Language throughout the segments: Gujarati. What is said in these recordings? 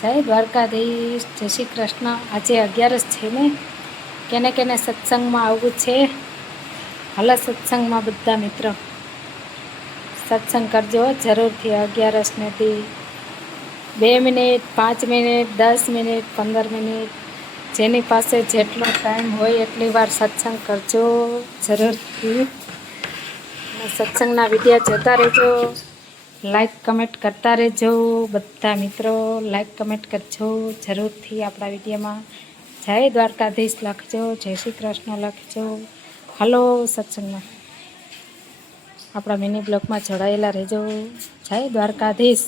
જય દ્વારકાધીશ, જય શ્રી કૃષ્ણ। આજે 11 છે ને, કેને કેને સત્સંગમાં આવવું છે? હાલો સત્સંગમાં બધા મિત્રો સત્સંગ કરજો જરૂરથી। 11 ને દી 2 મિનિટ, 5 મિનિટ, 10 મિનિટ, 15 મિનિટ, જેની પાસે જેટલો ટાઈમ હોય એટલી વાર સત્સંગ કરજો જરૂરથી। સત્સંગના વિડીયો જોતા રહેજો, લાઈક કમેન્ટ કરતા રહેજો બધા મિત્રો। લાઈક કમેન્ટ કરજો જરૂરથી આપણા વિડીયોમાં। જય દ્વારકાધીશ લખજો, જય શ્રી કૃષ્ણ લખજો। હલો સત્સંગમાં આપણા મિની બ્લોગમાં જોડાયેલા રહેજો। જય દ્વારકાધીશ।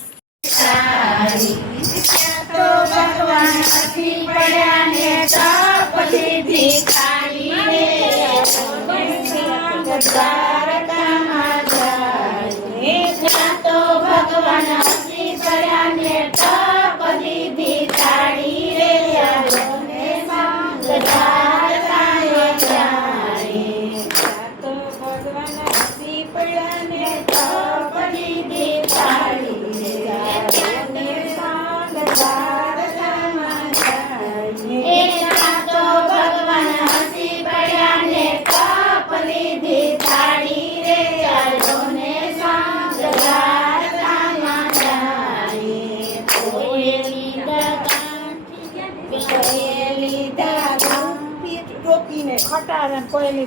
ખટારા કોયલી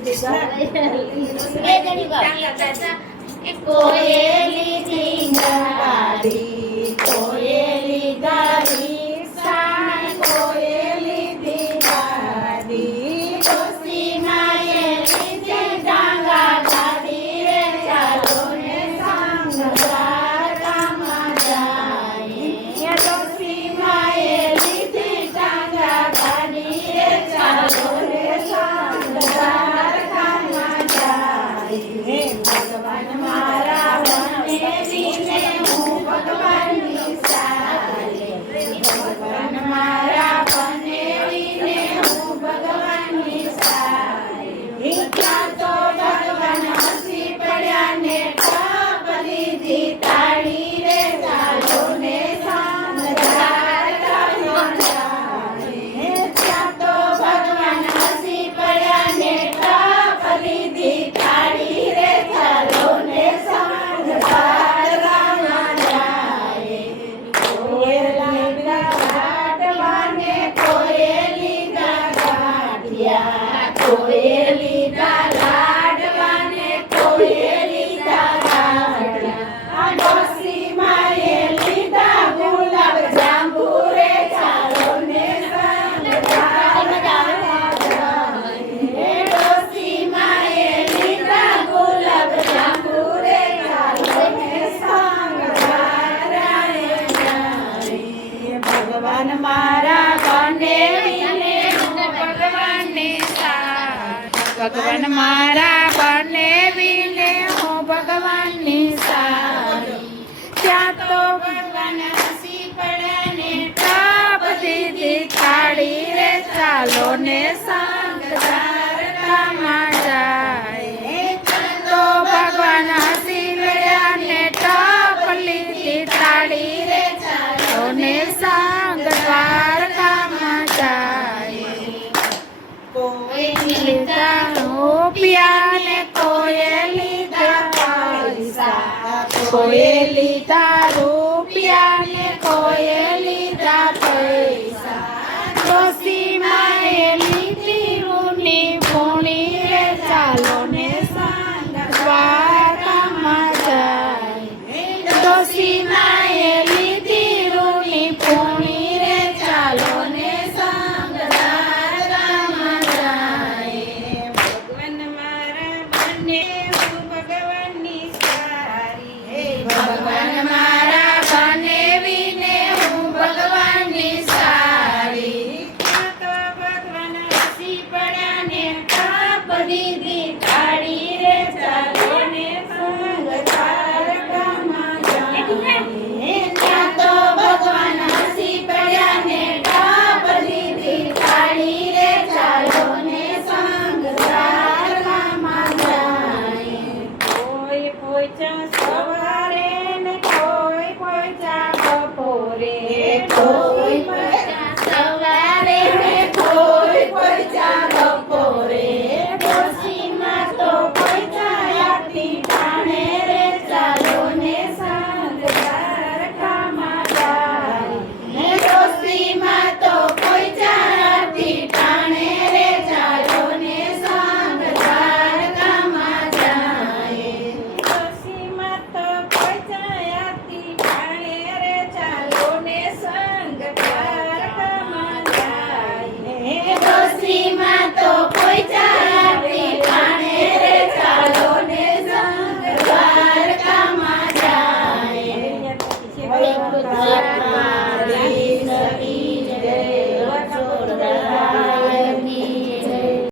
ભગવાન મારા બનેવીને હું ભગવાનની સારી। ત્યાં તો ભગવાન હસી પડે ને તાપ દીધી થાળી રે, ચાલો ને સંગ દ્વારકામાં જાય। તો ભગવાન હસી પડ્યા ને તાપ લીધી થાળી રે, ચાલો ને સંગ